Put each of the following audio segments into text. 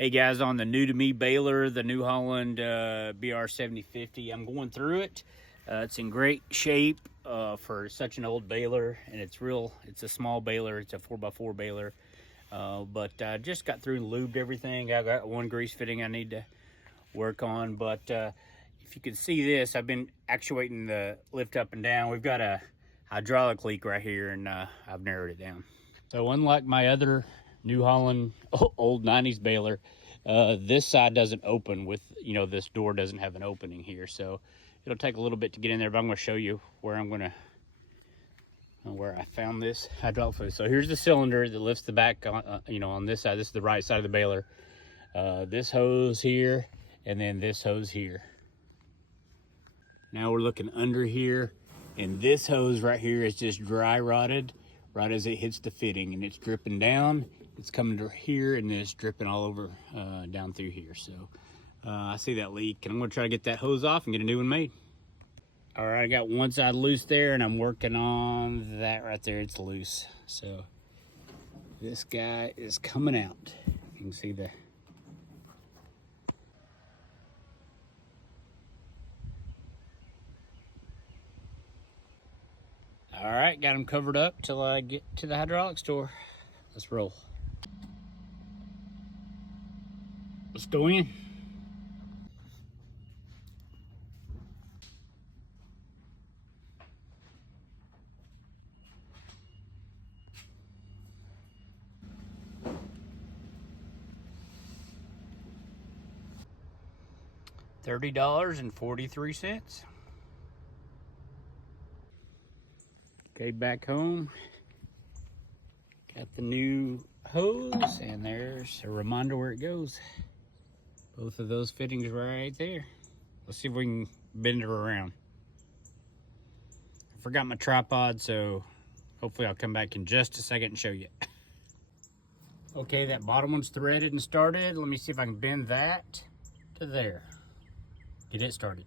Hey guys, on the new to me baler, the New Holland BR7050, I'm going through it. It's in great shape for such an old baler, and it's a small baler. It's a 4x4 baler, but I just got through and lubed everything. I got one grease fitting I need to work on, but if you can see this, I've been actuating the lift up and down. We've got a hydraulic leak right here, and I've narrowed it down. So unlike my other New Holland old 90s baler, this side doesn't open with, this door doesn't have an opening here, so it'll take a little bit to get in there, but I'm going to show you where where I found this hydraulic fluid. So here's the cylinder that lifts the back on, on this side. This is the right side of the baler. This hose here, and then this hose here. Now we're looking under here, and this hose right here is just dry rotted right as it hits the fitting, and it's dripping down. It's coming to here, and then it's dripping all over down through here. So I see that leak, and I'm gonna try to get that hose off and get a new one made. All right, I got one side loose there, and I'm working on that right there. It's loose. So this guy is coming out. You can see the all right, got them covered up till I get to the hydraulic store. Let's roll. Let's go in. $30.43. Okay, back home. Got the new hose, and there's a reminder where it goes. Both of those fittings right there. Let's see if we can bend it around. I forgot my tripod, so hopefully I'll come back in just a second and show you. Okay, that bottom one's threaded and started. Let me see if I can bend that to there. Get it started.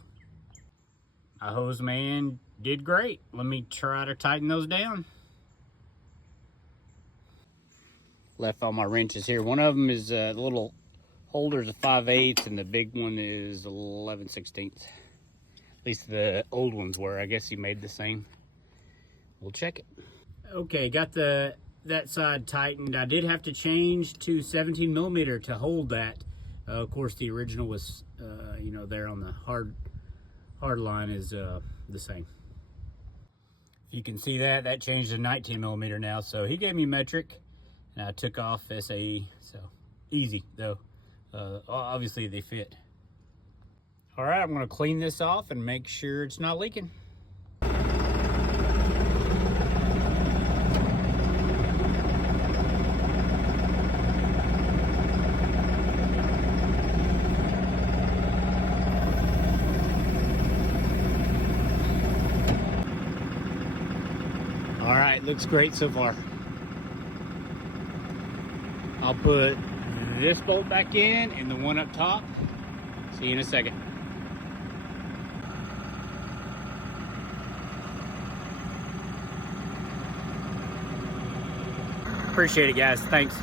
My hose man did great. Let me try to tighten those down. Left all my wrenches here. One of them is a little holder's a 5/8, and the big one is 11/16. At least the old ones were. I guess he made the same. We'll check it. Okay, got that side tightened. I did have to change to 17mm to hold that. Of course, the original was, there on the hard line is the same. If you can see that changed to 19mm now. So he gave me metric, and I took off SAE. So easy though. Obviously they fit. All right, I'm gonna clean this off and make sure it's not leaking. All right, looks great so far. I'll put this bolt back in and the one up top. See you in a second. Appreciate it, guys. Thanks.